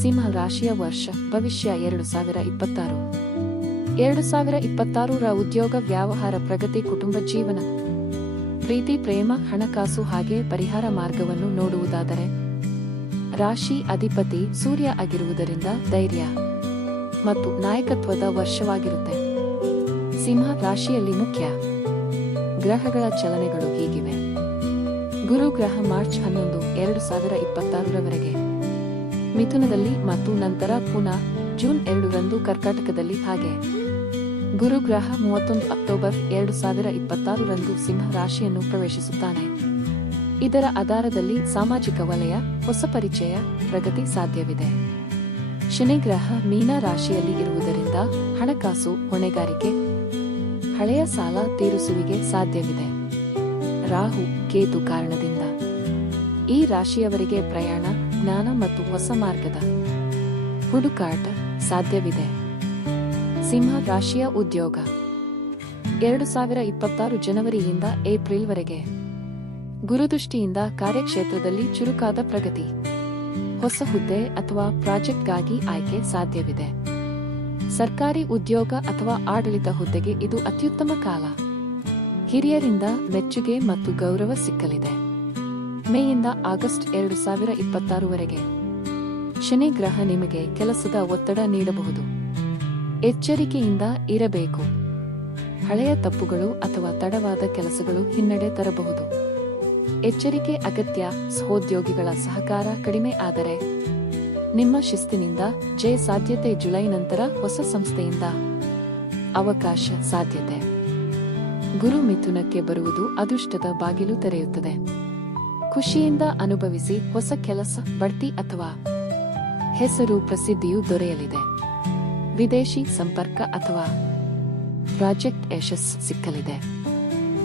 ಸಿಂಹ ರಾಶಿಯ ವರ್ಷ, ಭವಿಷ್ಯ ಎರಡು ಸಾವಿರ ಇಪ್ಪತ್ತಾರು. ಎರಡು ಸಾವಿರ ಇಪ್ಪತ್ತಾರರ ಉದ್ಯೋಗ, ವ್ಯವಹಾರ, ಪ್ರಗತಿ, ಕುಟುಂಬ ಜೀವನ. ಪ್ರೀತಿ, ಪ್ರೇಮ, ಹಣಕಾಸು ಹಾಗೆ ಪರಿಹಾರ ಮಾರ್ಗವನ್ನು ನೋಡುವುದಾದರೆ, ರಾಶಿ ಅಧಿಪತಿ ಸೂರ್ಯ ಆಗಿರುವುದರಿಂದ ಧೈರ್ಯ ಮತ್ತು ನಾಯಕತ್ವದ ವರ್ಷವಾಗಿರುತ್ತೆ. ಸಿಂಹ ರಾಶಿಯಲ್ಲಿ ಮುಖ್ಯ. ಗ್ರಹಗಳ ಚಲನೆಗಳು ಹೀಗಿವೆ. ಗುರು ಗ್ರಹ ಮಾರ್ಚ್ ಹನ್ನೊಂದು, ಎರಡು ಸಾವಿರ ಇಪ್ಪತ್ತಾರರವರೆಗೆ ಮಿಥುನದಲ್ಲಿ ಮತ್ತು ನಂತರ ಪುನಃ ಜೂನ್ ಎರಡರಂದು ಕರ್ನಾಟಕದಲ್ಲಿ ಹಾಗೆ. ಗುರುಗ್ರಹ ಮೂವತ್ತೊಂದು ಅಕ್ಟೋಬರ್ ಎರಡು ಸಾವಿರ ಇಪ್ಪತ್ತಾರರಂದು ಸಿಂಹ ರಾಶಿಯನ್ನು ಪ್ರವೇಶಿಸುತ್ತಾನೆ. ಇದರ ಆಧಾರದಲ್ಲಿ ಸಾಮಾಜಿಕ ವಲಯ, ಹೊಸ ಪರಿಚಯ, ಪ್ರಗತಿ ಸಾಧ್ಯವಿದೆ. ಶನಿಗ್ರಹ ಮೀನ ರಾಶಿಯಲ್ಲಿ ಇರುವುದರಿಂದ ಹಣಕಾಸು, ಹೊಣೆಗಾರಿಕೆ, ಹಳೆಯ ಸಾಲ ತೀರಿಸುವಿಗೆ ಸಾಧ್ಯವಿದೆ. ರಾಹು ಕೇತು ಕಾರಣದಿಂದ. ಈ ರಾಶಿಯವರಿಗೆ ಪ್ರಯಾಣ ಜ್ಞಾನ ಮತ್ತು ಹೊಸ ಮಾರ್ಗದ ಹುಡುಕಾಟ ಸಾಧ್ಯವಿದೆ. ಸಿಂಹ ರಾಶಿಯ ಉದ್ಯೋಗ. ಎರಡು ಸಾವಿರ ಇಪ್ಪತ್ತಾರು ಜನವರಿಯಿಂದ ಏಪ್ರಿಲ್ವರೆಗೆ ಗುರುದೃಷ್ಟಿಯಿಂದ ಕಾರ್ಯಕ್ಷೇತ್ರದಲ್ಲಿ ಚುರುಕಾದ ಪ್ರಗತಿ. ಹೊಸ ಹುದ್ದೆ ಅಥವಾ ಪ್ರಾಜೆಕ್ಟ್ಗಾಗಿ ಆಯ್ಕೆ ಸಾಧ್ಯವಿದೆ. ಸರ್ಕಾರಿ ಉದ್ಯೋಗ ಅಥವಾ ಆಡಳಿತ ಹುದ್ದೆಗೆ ಇದು ಅತ್ಯುತ್ತಮ ಕಾಲ. ಹಿರಿಯರಿಂದ ಮೆಚ್ಚುಗೆ ಮತ್ತು ಗೌರವ ಸಿಕ್ಕಲಿದೆ. ಮೇಯಿಂದ ಆಗಸ್ಟ್ ಎರಡು ಸಾವಿರ ಇಪ್ಪತ್ತಾರವರೆಗೆ. ಶನಿ ಗ್ರಹ ನಿಮಗೆ ಕೆಲಸದ ಒತ್ತಡ ನೀಡಬಹುದು. ಎಚ್ಚರಿಕೆಯಿಂದ ಇರಬೇಕು. ಹಳೆಯ ತಪ್ಪುಗಳು ಅಥವಾ ತಡವಾದ ಕೆಲಸಗಳು ಹಿನ್ನಡೆ ತರಬಹುದು. ಎಚ್ಚರಿಕೆ, ಅಗತ್ಯ ಸಹೋದ್ಯೋಗಿಗಳ ಸಹಕಾರ ಕಡಿಮೆ ಆದರೆ ನಿಮ್ಮ ಶಿಸ್ತಿನಿಂದ ಜಯ ಸಾಧ್ಯತೆ ಜುಲೈ ನಂತರ ಹೊಸ ಸಂಸ್ಥೆಯಿಂದ ಅವಕಾಶ ಸಾಧ್ಯತೆ. ಗುರು ಮಿಥುನಕ್ಕೆ ಬರುವುದು ಅದೃಷ್ಟದ ಬಾಗಿಲು ತೆರೆಯುತ್ತದೆ. ಖುಷಿಯಿಂದ ಅನುಭವಿಸಿ ಹೊಸ ಕೆಲಸ, ಬಡ್ತಿ ಅಥವಾ ಹೆಸರು ಪ್ರಸಿದ್ಧಿಯು ದೊರೆಯಲಿದೆ. ವಿದೇಶಿ ಸಂಪರ್ಕ ಅಥವಾ ಪ್ರಾಜೆಕ್ಟ್ ಯಶಸ್ ಸಿಕ್ಕಲಿದೆ.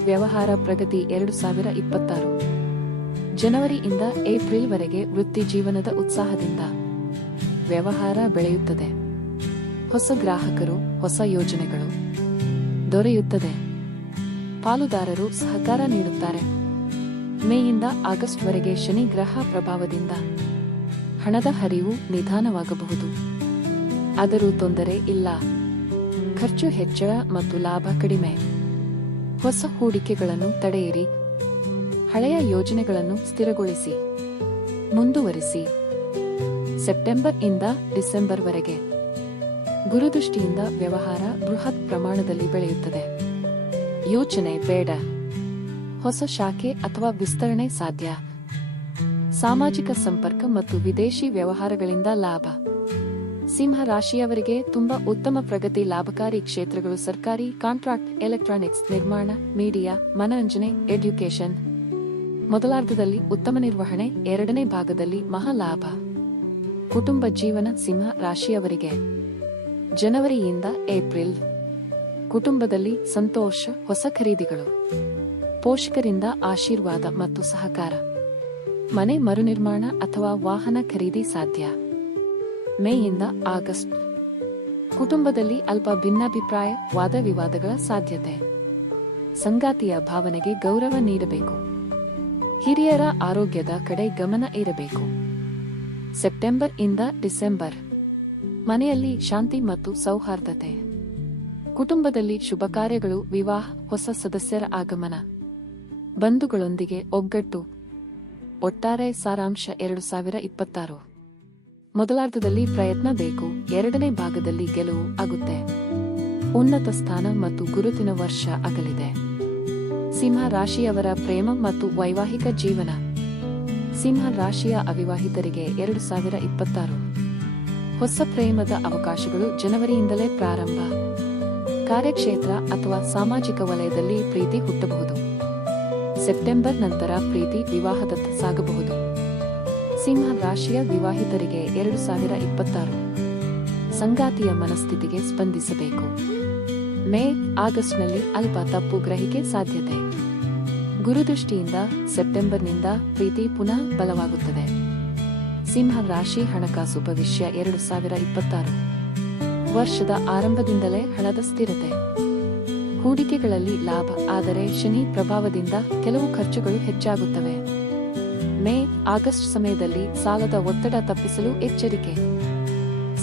ವ್ಯವಹಾರ ಪ್ರಗತಿ ಎರಡು ಸಾವಿರ ಇಪ್ಪತ್ತಾರು. ಜನವರಿಯಿಂದ ಏಪ್ರಿಲ್ ವರೆಗೆ ವೃತ್ತಿ ಜೀವನದ ಉತ್ಸಾಹದಿಂದ ವ್ಯವಹಾರ ಬೆಳೆಯುತ್ತದೆ. ಹೊಸ ಗ್ರಾಹಕರು, ಹೊಸ ಯೋಜನೆಗಳು ದೊರೆಯುತ್ತದೆ. ಪಾಲುದಾರರು ಸಹಕಾರ ನೀಡುತ್ತಾರೆ. ಮೇಯಿಂದ ಆಗಸ್ಟ್ ವರೆಗೆ ಶನಿ ಗ್ರಹ ಪ್ರಭಾವದಿಂದ ಹಣದ ಹರಿವು ನಿಧಾನವಾಗಬಹುದು. ಆದರೂ ತೊಂದರೆ ಇಲ್ಲ. ಖರ್ಚು ಹೆಚ್ಚಳ ಮತ್ತು ಲಾಭ ಕಡಿಮೆ. ಹೊಸ ಹೂಡಿಕೆಗಳನ್ನು ತಡೆಯಿರಿ. ಹಳೆಯ ಯೋಜನೆಗಳನ್ನು ಸ್ಥಿರಗೊಳಿಸಿ. ಮುಂದುವರಿಸಿ. ಸೆಪ್ಟೆಂಬರ್ ಇಂದ ಡಿಸೆಂಬರ್ ವರೆಗೆ ಗುರುದೃಷ್ಟಿಯಿಂದ ವ್ಯವಹಾರ ಬೃಹತ್ ಪ್ರಮಾಣದಲ್ಲಿ ಬೆಳೆಯುತ್ತದೆ. ಯೋಚನೆ ಬೇಡ. ಹೊಸ ಶಾಖೆ ಅಥವಾ ವಿಸ್ತರಣೆ ಸಾಧ್ಯ. ಸಾಮಾಜಿಕ ಸಂಪರ್ಕ ಮತ್ತು ವಿದೇಶಿ ವ್ಯವಹಾರಗಳಿಂದ ಲಾಭ. ಸಿಂಹ ರಾಶಿಯವರಿಗೆ ತುಂಬಾ ಉತ್ತಮ ಪ್ರಗತಿ ಲಾಭಕಾರಿ ಕ್ಷೇತ್ರಗಳು ಸರ್ಕಾರಿ ಕಾಂಟ್ರಾಕ್ಟ್, ಎಲೆಕ್ಟ್ರಾನಿಕ್ಸ್, ನಿರ್ಮಾಣ, ಮೀಡಿಯಾ, ಮನರಂಜನೆ ಎಡ್ಯುಕೇಶನ್ ಮೊದಲಾರ್ಧದಲ್ಲಿ ಉತ್ತಮ ನಿರ್ವಹಣೆ, ಎರಡನೇ ಭಾಗದಲ್ಲಿ ಮಹಾಲಾಭ ಕುಟುಂಬ ಜೀವನ ಸಿಂಹ ರಾಶಿಯವರಿಗೆ. ಜನವರಿಯಿಂದ ಏಪ್ರಿಲ್. ಕುಟುಂಬದಲ್ಲಿ ಸಂತೋಷ, ಹೊಸ ಖರೀದಿಗಳು. ಪೋಷಕರಿಂದ ಆಶೀರ್ವಾದ ಮತ್ತು ಸಹಕಾರ. ಮನೆ ಮರುನಿರ್ಮಾಣ ಅಥವಾ ವಾಹನ ಖರೀದಿ ಸಾಧ್ಯ. ಮೇಯಿಂದ ಆಗಸ್ಟ್. ಕುಟುಂಬದಲ್ಲಿ ಅಲ್ಪ ಭಿನ್ನಾಭಿಪ್ರಾಯ ವಾದ ವಿವಾದಗಳ ಸಾಧ್ಯತೆ. ಸಂಗಾತಿಯ ಭಾವನೆಗೆ ಗೌರವ ನೀಡಬೇಕು. ಹಿರಿಯರ ಆರೋಗ್ಯದ ಕಡೆ ಗಮನ ಇರಬೇಕು. ಸೆಪ್ಟೆಂಬರ್ ಇಂದ ಡಿಸೆಂಬರ್. ಮನೆಯಲ್ಲಿ ಶಾಂತಿ ಮತ್ತು ಸೌಹಾರ್ದತೆ. ಕುಟುಂಬದಲ್ಲಿ ಶುಭ ಕಾರ್ಯಗಳು, ವಿವಾಹ, ಹೊಸ ಸದಸ್ಯರ ಆಗಮನ. ಬಂಧುಗಳೊಂದಿಗೆ ಒಗ್ಗಟ್ಟು. ಒಟ್ಟಾರೆ ಸಾರಾಂಶ ಎರಡು ಸಾವಿರ ಇಪ್ಪತ್ತಾರು. ಮೊದಲಾರ್ಧದಲ್ಲಿ ಪ್ರಯತ್ನ ಬೇಕು, ಎರಡನೇ ಭಾಗದಲ್ಲಿ ಗೆಲುವು ಆಗುತ್ತೆ. ಉನ್ನತ ಸ್ಥಾನ ಮತ್ತು ಗುರುತಿನ ವರ್ಷ ಅಗಲಿದೆ. ಸಿಂಹ ರಾಶಿಯವರ ಪ್ರೇಮ ಮತ್ತು ವೈವಾಹಿಕ ಜೀವನ. ಸಿಂಹ ರಾಶಿಯ ಅವಿವಾಹಿತರಿಗೆ ಎರಡು ಸಾವಿರ ಇಪ್ಪತ್ತಾರು. ಹೊಸ ಪ್ರೇಮದ ಅವಕಾಶಗಳು ಜನವರಿಯಿಂದಲೇ ಪ್ರಾರಂಭ. ಕಾರ್ಯಕ್ಷೇತ್ರ ಅಥವಾ ಸಾಮಾಜಿಕ ವಲಯದಲ್ಲಿ ಪ್ರೀತಿ ಹುಟ್ಟಬಹುದು. ಸೆಪ್ಟೆಂಬರ್ ನಂತರ ಪ್ರೀತಿ ವಿವಾಹದತ್ತ ಸಾಗಬಹುದು. ಸಿಂಹ ರಾಶಿಯ ವಿವಾಹಿತರಿಗೆ ಎರಡು ಸಾವಿರ ಇಪ್ಪತ್ತಾರು. ಸಂಗಾತಿಯ ಮನಸ್ಥಿತಿಗೆ ಸ್ಪಂದಿಸಬೇಕು. ಮೇ ಆಗಸ್ಟ್ನಲ್ಲಿ ಅಲ್ಪ ತಪ್ಪು ಗ್ರಹಿಕೆ ಸಾಧ್ಯತೆ. ಗುರುದೃಷ್ಟಿಯಿಂದ ಸೆಪ್ಟೆಂಬರ್ನಿಂದ ಪ್ರೀತಿ ಪುನಃ ಬಲವಾಗುತ್ತದೆ. ಸಿಂಹ ರಾಶಿ ಹಣಕಾಸು ಭವಿಷ್ಯ ಎರಡು ಸಾವಿರ ಇಪ್ಪತ್ತಾರು. ವರ್ಷದ ಆರಂಭದಿಂದಲೇ ಹಣದ ಸ್ಥಿರತೆ. ಹೂಡಿಕೆಗಳಲ್ಲಿ ಲಾಭ, ಆದರೆ ಶನಿ ಪ್ರಭಾವದಿಂದ ಕೆಲವು ಖರ್ಚುಗಳು ಹೆಚ್ಚಾಗುತ್ತವೆ. ಮೇ, ಆಗಸ್ಟ್ ಸಮಯದಲ್ಲಿ ಸಾಲದ ಒತ್ತಡ ತಪ್ಪಿಸಲು ಎಚ್ಚರಿಕೆ.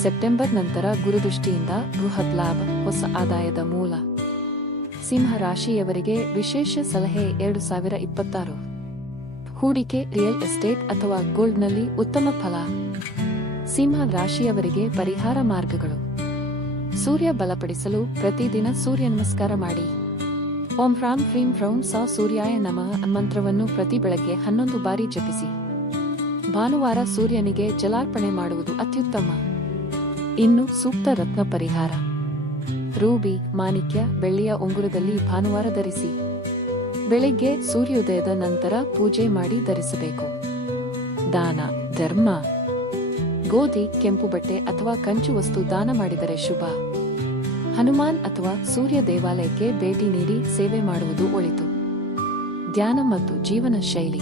ಸೆಪ್ಟೆಂಬರ್ ನಂತರ ಗುರುದೃಷ್ಟಿಯಿಂದ ಬೃಹತ್ ಲಾಭ, ಹೊಸ ಆದಾಯದ ಮೂಲ. ಸಿಂಹ ರಾಶಿಯವರಿಗೆ ವಿಶೇಷ ಸಲಹೆ ಎರಡು ಸಾವಿರ ಇಪ್ಪತ್ತಾರು. ಹೂಡಿಕೆ, ರಿಯಲ್ ಎಸ್ಟೇಟ್ ಅಥವಾ ಗೋಲ್ಡ್ನಲ್ಲಿ ಉತ್ತಮ ಫಲ. ಸಿಂಹ ರಾಶಿಯವರಿಗೆ ಪರಿಹಾರ ಮಾರ್ಗಗಳು. ಸೂರ್ಯ ಬಲಪಡಿಸಲು ಪ್ರತಿದಿನ ಸೂರ್ಯ ನಮಸ್ಕಾರ ಮಾಡಿ. ಓಂ ಹ್ರಾಂ ಹ್ರೀಂ ಹ್ರೌಂ ಸ ಸೂರ್ಯಾಯ ನಮಃ ಮಂತ್ರವನ್ನು ಪ್ರತಿ ಬೆಳಗ್ಗೆ ಹನ್ನೊಂದು ಬಾರಿ ಜಪಿಸಿ. ಭಾನುವಾರ ಸೂರ್ಯನಿಗೆ ಜಲಾರ್ಪಣೆ ಮಾಡುವುದು ಅತ್ಯುತ್ತಮ. ಇನ್ನು ಸೂಕ್ತ ರತ್ನ ಪರಿಹಾರ. ರೂಬಿ, ಮಾಣಿಕ್ಯ, ಬೆಳ್ಳಿಯ ಉಂಗುರದಲ್ಲಿ ಭಾನುವಾರ ಧರಿಸಿ. ಬೆಳಿಗ್ಗೆ ಸೂರ್ಯೋದಯದ ನಂತರ ಪೂಜೆ ಮಾಡಿ ಧರಿಸಬೇಕು. ದಾನ, ಧರ್ಮ. ಗೋಧಿ, ಕೆಂಪು ಬಟ್ಟೆ ಅಥವಾ ಕಂಚು ವಸ್ತು ದಾನ ಮಾಡಿದರೆ ಶುಭ. ಹನುಮಾನ್ ಅಥವಾ ಸೂರ್ಯ ದೇವಾಲಯಕ್ಕೆ ಭೇಟಿ ನೀಡಿ ಸೇವೆ ಮಾಡುವುದು ಒಳಿತು. ಧ್ಯಾನ ಮತ್ತು ಜೀವನ ಶೈಲಿ.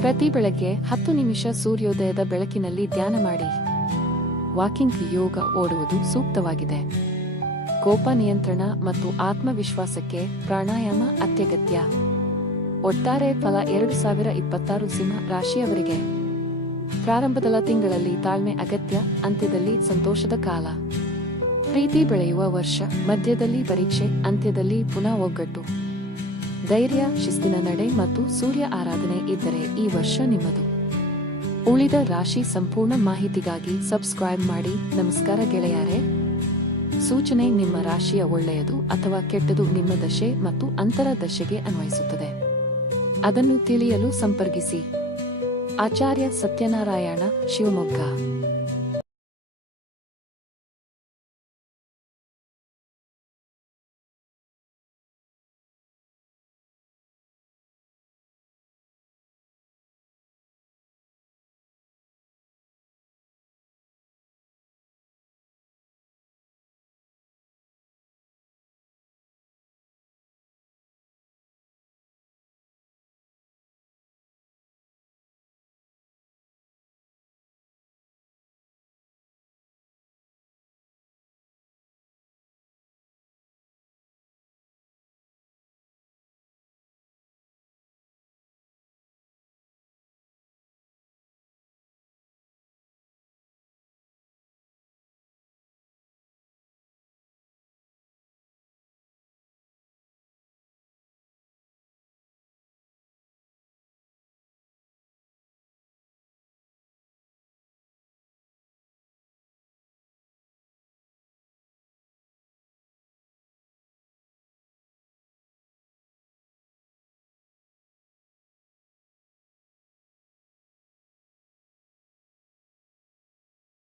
ಪ್ರತಿ ಬೆಳಗ್ಗೆ ಹತ್ತು ನಿಮಿಷ ಸೂರ್ಯೋದಯದ ಬೆಳಕಿನಲ್ಲಿ ಧ್ಯಾನ ಮಾಡಿ. ವಾಕಿಂಗ್, ಯೋಗ ಓಡುವುದು ಸೂಕ್ತವಾಗಿದೆ. ಕೋಪ ನಿಯಂತ್ರಣ ಮತ್ತು ಆತ್ಮವಿಶ್ವಾಸಕ್ಕೆ ಪ್ರಾಣಾಯಾಮ ಅತ್ಯಗತ್ಯ. ಒಟ್ಟಾರೆ ಫಲ ಎರಡು ಸಾವಿರ ಇಪ್ಪತ್ತಾರು ಸಿಂಹ ರಾಶಿಯವರಿಗೆ. ಪ್ರಾರಂಭದ ತಿಂಗಳಲ್ಲಿ ತಾಳ್ಮೆ ಅಗತ್ಯ, ಅಂತ್ಯದಲ್ಲಿ ಸಂತೋಷದ ಕಾಲ. ಪ್ರೀತಿ ಬೆಳೆಯುವ ವರ್ಷ, ಮಧ್ಯದಲ್ಲಿ ಪರೀಕ್ಷೆ, ಅಂತ್ಯದಲ್ಲಿ ಪುನಃ ಒಗ್ಗಟ್ಟು. ಧೈರ್ಯ, ಶಿಸ್ತಿನ ನಡೆ ಮತ್ತು ಸೂರ್ಯ ಆರಾಧನೆ ಇದ್ದರೆ ಈ ವರ್ಷ ನಿಮ್ಮದು. ಉಳಿದ ರಾಶಿ ಸಂಪೂರ್ಣ ಮಾಹಿತಿಗಾಗಿ ಸಬ್ಸ್ಕ್ರೈಬ್ ಮಾಡಿ. ನಮಸ್ಕಾರ ಗೆಳೆಯರೇ. ಸೂಚನೆ ನಿಮ್ಮ ರಾಶಿಯ ಒಳ್ಳೆಯದು ಅಥವಾ ಕೆಟ್ಟದು ನಿಮ್ಮ ದಶೆ ಮತ್ತು ಅಂತರ ದಶೆಗೆ ಅನ್ವಯಿಸುತ್ತದೆ. ಅದನ್ನು ತಿಳಿಯಲು ಸಂಪರ್ಕಿಸಿ. ಆಚಾರ್ಯ ಸತ್ಯನಾರಾಯಣ ಶಿವಮೊಗ್ಗ.